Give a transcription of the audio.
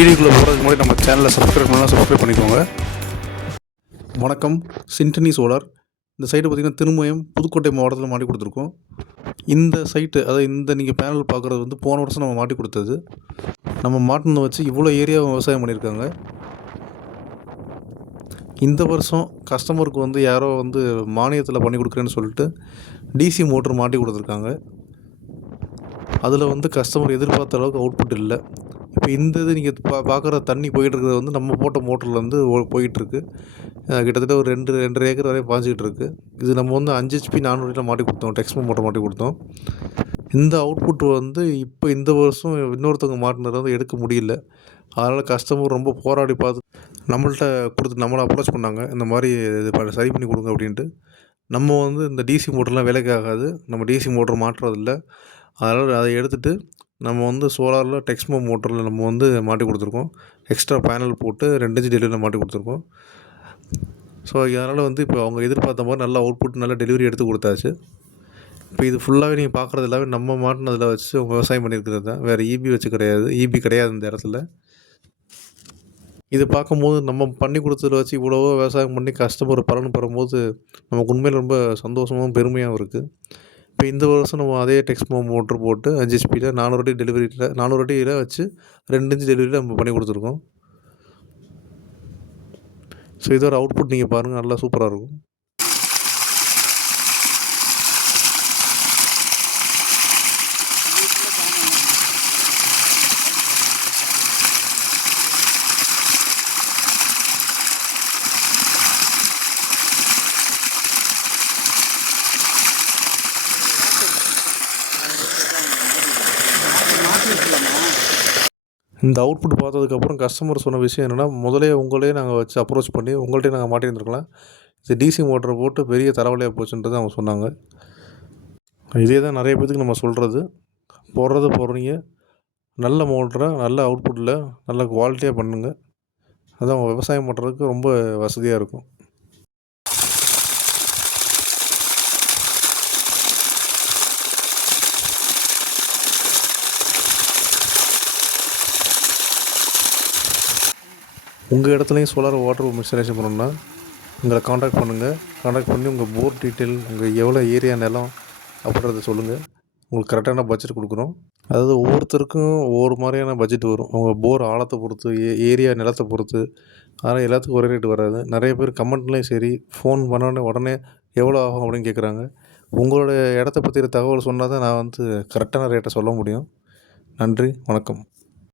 வீடியோக்குள்ளே போகிறதுக்கு முன்னாடி நம்ம சேனலை சப்ஸ்கிரைப் பண்ணிக்கோங்க. வணக்கம். சிண்டனி சோலார். இந்த சைட்டு பார்த்திங்கன்னா திருமயம் புதுக்கோட்டை மாவட்டத்தில் மாட்டி கொடுத்துருக்கோம். இந்த சைட்டு அதாவது நீங்கள் பேனல் பார்க்குறது போன வருஷம் நம்ம மாட்டி கொடுத்தது. நம்ம மாட்டினதை வச்சு இவ்வளோ ஏரியா விவசாயம் பண்ணியிருக்காங்க. இந்த வருஷம் கஸ்டமருக்கு யாரோ மானியத்தில் பண்ணி கொடுக்குறேன்னு சொல்லிட்டு டிசி மோட்ரு மாட்டி கொடுத்துருக்காங்க. அதில் கஸ்டமர் எதிர்பார்த்த அளவுக்கு அவுட்புட் இல்லை. இப்போ இந்த இது நீங்கள் பார்க்குற தண்ணி போயிட்டுருக்கிறது நம்ம போட்ட மோட்டர்லேருந்து போயிட்டுருக்கு. கிட்டத்தட்ட ஒரு 2.5 ஏக்கர் வரையும் பாய்ஞ்சிக்கிட்டு இருக்குது. இது நம்ம 5 HP 400 மாட்டி கொடுத்தோம். டெக்ஸ்மோ மோட்டர் மாட்டி கொடுத்தோம். இந்த அவுட்புட் இப்போ இந்த வருஷம் இன்னொருத்தவங்க மாட்டினதை எடுக்க முடியல. அதனால் கஸ்டமர் ரொம்ப போராடி பார்த்து நம்மள்கிட்ட நம்மளை அப்ரோச் பண்ணாங்க. இந்த மாதிரி இது சரி பண்ணி கொடுங்க அப்படின்ட்டு. நம்ம இந்த டிசி மோட்டர்லாம் வேலைக்கு ஆகாது. நம்ம டிசி மோட்டர் மாட்டுறதில்ல. அதனால் அதை எடுத்துகிட்டு நம்ம சோலாரில் டெக்ஸ்மோ மோட்டரில் நம்ம மாட்டி கொடுத்துருக்கோம். எக்ஸ்ட்ரா பேனல் போட்டு 2 இன்ச் டெலிவரியில் மாட்டி கொடுத்துருக்கோம். ஸோ அதனால் இப்போ அவங்க எதிர்பார்த்த மாதிரி நல்ல அவுட்புட் நல்ல டெலிவரி எடுத்து கொடுத்தாச்சு. இப்போ இது ஃபுல்லாகவே நீங்கள் பார்க்குறது எல்லாமே நம்ம மாட்டினதில் வச்சு விவசாயம் பண்ணியிருக்கிறது தான். வேறு ஈபி வச்சு கிடையாது. ஈபி கிடையாது இந்த இடத்துல. இது பார்க்கும்போது நம்ம பண்ணி கொடுத்ததில் வச்சு இவ்வளவோ விவசாயம் பண்ணி கஷ்டப்படுற பலன் பெறும்போது நமக்கு உண்மையில் ரொம்ப சந்தோஷமாகவும் பெருமையாகவும் இருக்குது. இப்போ இந்த வருஷம் நம்ம அதே டெக்ஸ்மோ மோட்ரு போட்டு 5 HPயில் 400 அடி டெலிவரியில் 400 அடியில் வச்சு 2 இன்ச் டெலிவரியில் நம்ம பண்ணி கொடுத்துருக்கோம். ஸோ இதோட அவுட்புட் நீங்கள் பாருங்கள், நல்லா சூப்பராக இருக்கும். இந்த அவுட்புட் பார்த்ததுக்கப்புறம் கஸ்டமர் சொன்ன விஷயம் என்னென்னா, முதலே உங்களே நாங்கள் வச்சு அப்ரோச் பண்ணி உங்கள்கிட்டே நாங்கள் மாட்டியிருந்துருக்கலாம். இது டிசி மோட்டரை போட்டு பெரிய தலைவலியாக போச்சுன்றது அவங்க சொன்னாங்க. இதே தான் நிறைய பேத்துக்கு நம்ம சொல்கிறது. போடுறீங்க, நல்ல மோட்டரை நல்ல அவுட்புட்டில் நல்ல குவாலிட்டியாக பண்ணுங்கள். அதான் விவசாயம் பண்ணுறதுக்கு ரொம்ப வசதியாக இருக்கும். உங்கள் இடத்துலையும் சோலார் வாட்டர் இன்ஸ்டாலேஷன் பண்ணணுன்னா எங்களை காண்டாக்ட் பண்ணுங்கள். காண்டாக்ட் பண்ணி உங்கள் போர் டீட்டெயில், உங்கள் எவ்வளோ ஏரியா நிலம் அப்படின்றத சொல்லுங்கள். உங்களுக்கு கரெக்டான பட்ஜெட் கொடுக்குறோம். அதாவது ஒவ்வொருத்தருக்கும் ஒவ்வொரு மாதிரியான பட்ஜெட் வரும். உங்கள் போர் ஆழத்தை பொறுத்து, ஏரியா நிலத்தை பொறுத்து. அதனால் எல்லாத்துக்கும் ஒரே ரேட்டு வராது. நிறைய பேர் கமெண்ட்லேயும் சரி, ஃபோன் பண்ணோடனே உடனே எவ்வளோ ஆகும் அப்படின்னு கேட்குறாங்க. உங்களோட இடத்த பற்றின தகவல் சொன்னால் தான் நான் கரெக்டான ரேட்டை சொல்ல முடியும். நன்றி, வணக்கம்.